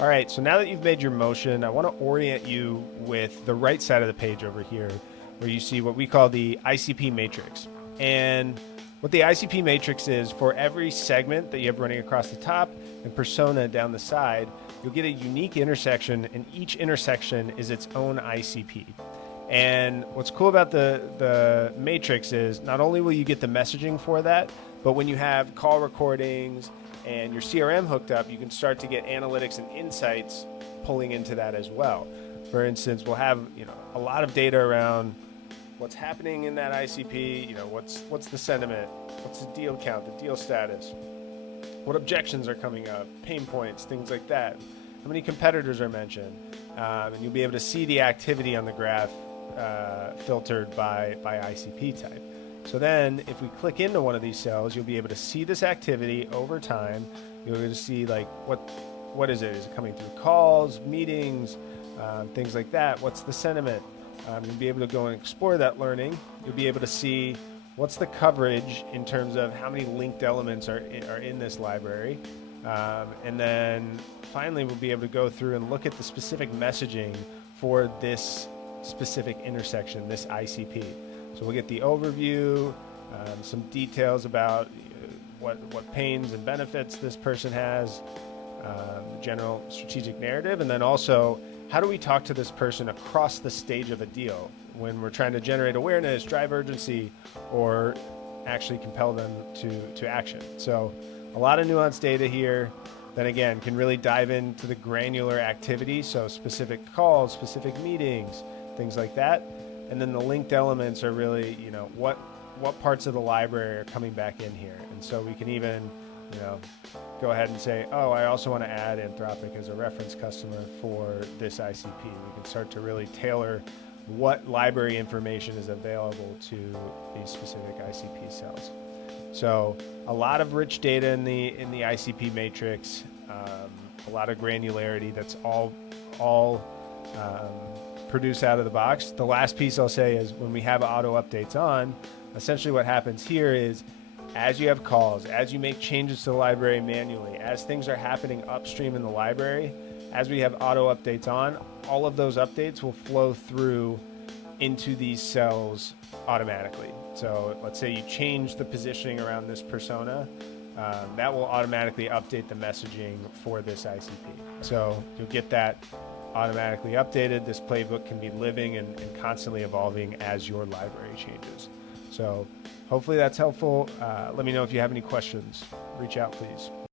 All right, so now that you've made your motion, I want to orient you with the right side of the page over here, where you see what we call the ICP Matrix. And what the ICP Matrix is, for every segment that you have running across the top and persona down the side, you'll get a unique intersection, and each intersection is its own ICP. And what's cool about the Matrix is not only will you get the messaging for that, but when you have call recordings and your CRM hooked up, you can start to get analytics and insights pulling into that as well. For instance, we'll have a lot of data around what's happening in that ICP. What's the sentiment, what's the deal count, the deal status, what objections are coming up, pain points, things like that. How many competitors are mentioned, and you'll be able to see the activity on the graph filtered by ICP type. So then if we click into one of these cells, you'll be able to see this activity over time. You'll be able to see like what is it? Is it coming through calls, meetings, things like that? What's the sentiment? You'll be able to go and explore that learning. You'll be able to see what's the coverage in terms of how many linked elements are in this library. And then finally, we'll be able to go through and look at the specific messaging for this specific intersection, this ICP. So we'll get the overview, some details about what pains and benefits this person has, general strategic narrative, and then also how do we talk to this person across the stage of a deal when we're trying to generate awareness, drive urgency, or actually compel them to action. So a lot of nuanced data here that again can really dive into the granular activity, so specific calls, specific meetings, things like that. And then the linked elements are really, what parts of the library are coming back in here. And so we can even, go ahead and say, oh, I also want to add Anthropic as a reference customer for this ICP. We can start to really tailor what library information is available to these specific ICP cells. So a lot of rich data in the ICP matrix, a lot of granularity that's all produce out of the box. The last piece I'll say is when we have auto updates on, essentially what happens here is as you have calls, as you make changes to the library manually, as things are happening upstream in the library, as we have auto updates on, all of those updates will flow through into these cells automatically. So let's say you change the positioning around this persona, that will automatically update the messaging for this ICP. So you'll get that automatically updated. This playbook can be living and constantly evolving as your library changes. So hopefully that's helpful. Let me know if you have any questions. Reach out, please.